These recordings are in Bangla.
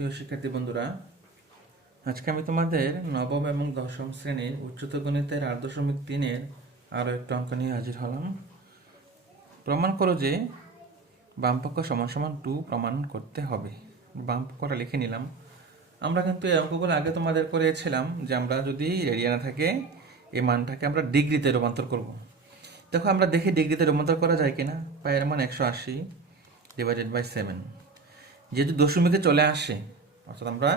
প্রিয় শিক্ষার্থী বন্ধুরা, আজকে আমি তোমাদের নবম এবং দশম শ্রেণীর উচ্চতর গণিতের 8.3-এর আরও একটা অঙ্ক নিয়ে হাজির হলাম। প্রমাণ করো যে বামপক্ষ সমান সমান 2 প্রমাণ করতে হবে। বামপক্ষটা লিখে নিলাম। আমরা কিন্তু এই অঙ্কগুলো আগে তোমাদের করেছিলাম যে আমরা যদি রেডিয়ানে থাকে এই মানটাকে আমরা ডিগ্রিতে রূপান্তর করব। দেখো আমরা দেখি ডিগ্রিতে রূপান্তর করা যায় কিনা। পায়ের মান 180 ডিভাইডেড বাই 7, যেহেতু দশমিকে চলে আসে, অর্থাৎ আমরা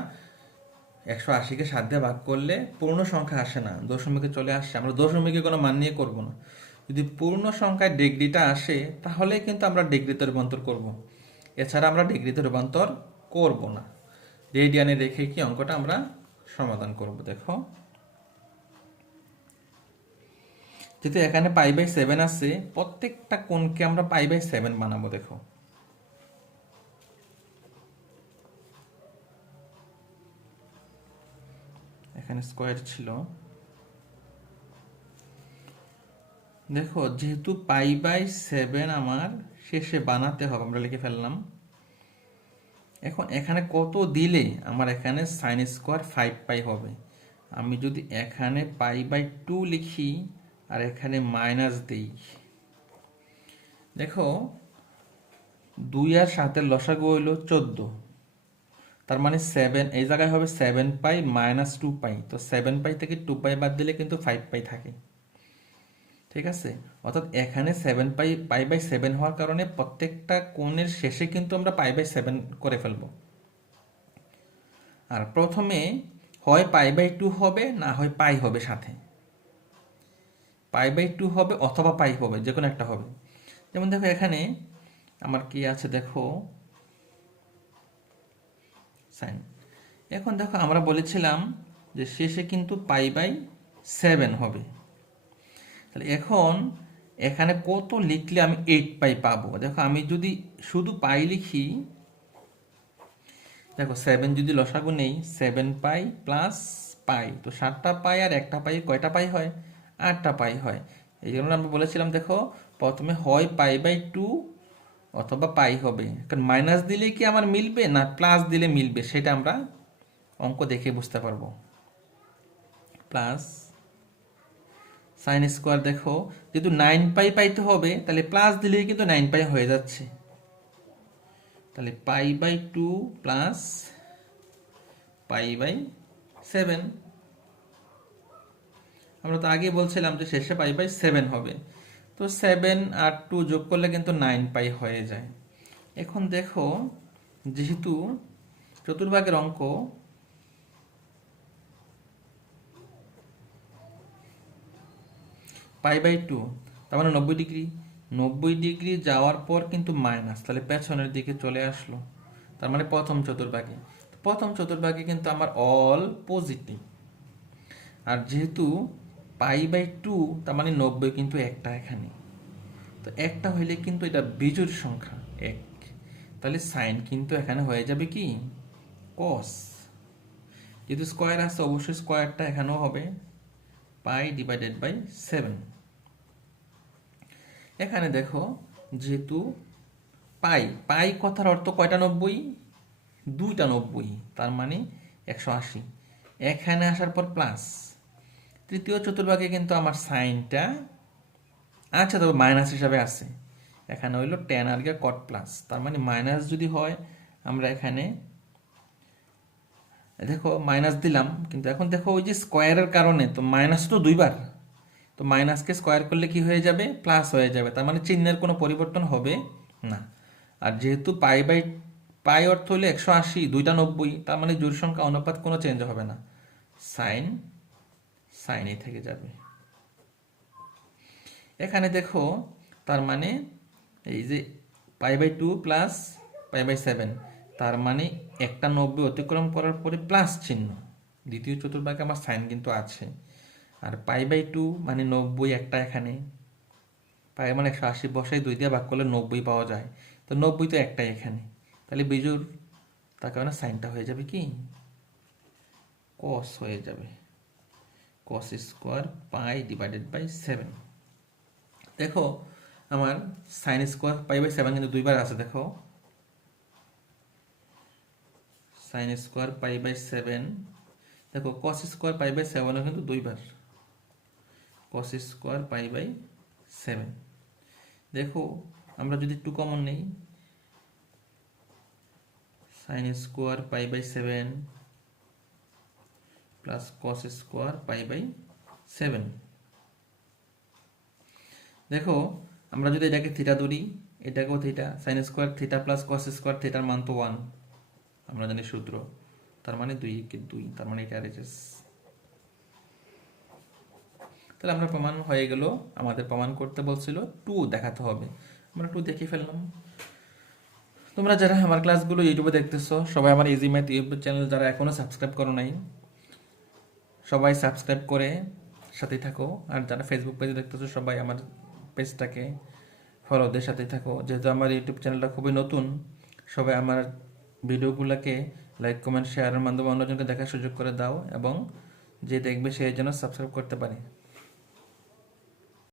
180কে 7 দিয়ে ভাগ করলে পূর্ণ সংখ্যা আসে না, দশমিকে চলে আসে। আমরা দশমিকে কোনো মান নিয়ে করব না। যদি পূর্ণ সংখ্যায় ডিগ্রিটা আসে তাহলে কিন্তু আমরা ডিগ্রিতে রূপান্তর করব, এছাড়া আমরা ডিগ্রিতে রূপান্তর করব না। রেডিয়ানে রেখে কি অঙ্কটা আমরা সমাধান করব। দেখো, যেহেতু এখানে π/7 আছে, প্রত্যেকটা কোণকে আমরা π/7 বানাবো। দেখো, এখানে স্কোয়ার ছিল। দেখো, যেহেতু π/7 আমার শেষে বানাতে হবে, আমরা লিখে ফেললাম। এখন এখানে কত দিলে আমার এখানে সাইন স্কোয়ার 5π হবে। আমি যদি এখানে π/2 লিখি আর এখানে মাইনাস দিই, দেখো 2 আর 7-এর লসাগু হইল 14, তার মানে 7 এই জায়গায় হবে 7π - 2π। তো 7π থেকে 2π বাদ দিলে কিন্তু 5π থাকে। ঠিক আছে, অর্থাৎ এখানে 7π/7 হওয়ার কারণে প্রত্যেকটা কোণের শেষে কিন্তু আমরা π/7 করে ফেলবো। আর প্রথমে হয় π/2 হবে, না হয় পাই হবে, সাথে π/2 হবে অথবা পাই হবে, যে কোনো একটা হবে। যেমন দেখো এখানে আমার কি আছে, দেখো সাইন। এখন দেখো আমরা বলেছিলাম যে শেষে কিন্তু π/7 হবে। তাহলে এখন এখানে কত লিখলে আমি 8π পাবো? দেখো, আমি যদি শুধু পাই লিখি, দেখো 7 যদি লসাগু নেই, 7π প্লাস পাই, তো 7টা পাই আর একটা পাই কয়টা পাই হয়? 8টা পাই হয়। এই জন্য আমরা বলেছিলাম, দেখো প্রথমে হয় π/2 অথবা পাই হবে। কারণ মাইনাস দিলে কি আমার মিলবে, না প্লাস দিলে মিলবে, সেটা আমরা অঙ্ক দেখে বুঝতে পারবো। প্লাস সাইন স্কোয়ার, দেখো যেহেতু 9π পাইতে হবে, তাহলে প্লাস দিলেই কিন্তু 9π হয়ে যাচ্ছে। তাহলে π/2 প্লাস π/7। আমরা তো আগে বলছিলাম যে শেষে π/7 হবে। তো 7 আর 2 যোগ করলে কিন্তু 9π হয়ে যায়। এখন দেখো, যেহেতু চতুর্ভাগের অঙ্ক, π/2 তার মানে 90 ডিগ্রি। 90 ডিগ্রি যাওয়ার পর কিন্তু মাইনাস, তাহলে পেছনের দিকে চলে আসলো। তার মানে প্রথম চতুর্ভাগে, প্রথম চতুর্ভাগে কিন্তু আমার অল পজিটিভ। আর যেহেতু π/2 তার মানে 90 কিন্তু একটা এখানে, তো একটা হইলে কিন্তু এটা বিজোড় সংখ্যা 1, তাহলে সাইন কিন্তু এখানে হয়ে যাবে কি কস। যেহেতু স্কোয়ার আছে, অবশ্যই স্কোয়ারটা এখানেও হবে π/7। এখানে দেখো, যেহেতু পাই পাই কথার অর্থ কয়টা 90? 2টা 90, তার মানে 180। এখানে আসার পর প্লাস, তৃতীয় চতুর্ভাগে কিন্তু আমার সাইনটা আচ্ছা, তবে মাইনাস হিসাবে আছে। এখানে হইল tan আর গিয়ে cot প্লাস, তার মানে মাইনাস যদি হয় আমরা এখানে দেখো মাইনাস দিলাম, কিন্তু এখন দেখো ওই যে স্কোয়ারের কারণে তো মাইনাস তো দুইবার, তো মাইনাসকে স্কোয়ার করলে কি হয়ে যাবে? প্লাস হয়ে যাবে, তার মানে চিহ্নের কোনো পরিবর্তন হবে না। আর যেহেতু পাই অর্থ হলে 180, 2টা 90, তার মানে জোড় সংখ্যা অনুপাত কোনো চেঞ্জ হবে না, সাইন সাইনই থেকে যাবে। এখানে দেখো, তার মানে এই যে π/2 প্লাস π/7, তার মানে একটা 90 অতিক্রম করার পরে প্লাস চিহ্ন, দ্বিতীয় চতুর্ভাগে আমার সাইন কিন্তু আছে। আর π/2 মানে 90 একটা এখানে, পাই মানে 180 বসাই 2 দিয়ে ভাগ করলে 90 পাওয়া যায়, তো 90 তো একটাই এখানে, তাহলে বিজোড়, তার কারণে সাইনটা হয়ে যাবে কি কস হয়ে যাবে, cos স্কোয়ার π/7। দেখো আমার সাইন স্কোয়ার π/7 কিন্তু দুইবার আছে। দেখো সাইন স্কোয়ার পাই বাই 7। দেখো কস স্কোয়ার পাই বাই 7 কিন্তু দুইবার, কস স্কোয়ার পাই বাই 7। দেখো আমরা যদি 2 কমন নেই, sine square pi by 7 plus cos square pi by 7। দেখো আমরা যদি এটাকে থিটা ধরি, এটাকেও theta, sine square theta plus cos square থিটার মান তো 1, আমরা জানি সূত্র, তার মানে 2 কে 2, তার মানে এটা RHS। তাহলে আমরা প্রমাণ হয়ে গেল। আমাদের প্রমাণ করতে বলছিল 2 দেখাতে হবে, আমরা 2 দেখে ফেললাম। তোমরা যারা আমার ক্লাসগুলো ইউটিউবে দেখতেছো, সবাই আমার ইজি ম্যাথ ইউটিউব চ্যানেল যারা এখনো সাবস্ক্রাইব করো নাই, সবাই সাবস্ক্রাইব করে সাথেই থাকো। আর যারা ফেসবুক পেজে দেখতেছো, সবাই আমার পেজটাকে ফলোদের সাথেই থাকো। যেহেতু আমার ইউটিউব চ্যানেলটা খুবই নতুন, সবাই আমার ভিডিওগুলোকে লাইক কমেন্ট শেয়ারের মাধ্যমে অন্যজনকে দেখার সুযোগ করে দাও, এবং যে দেখবে সে যেন সাবস্ক্রাইব করতে পারে।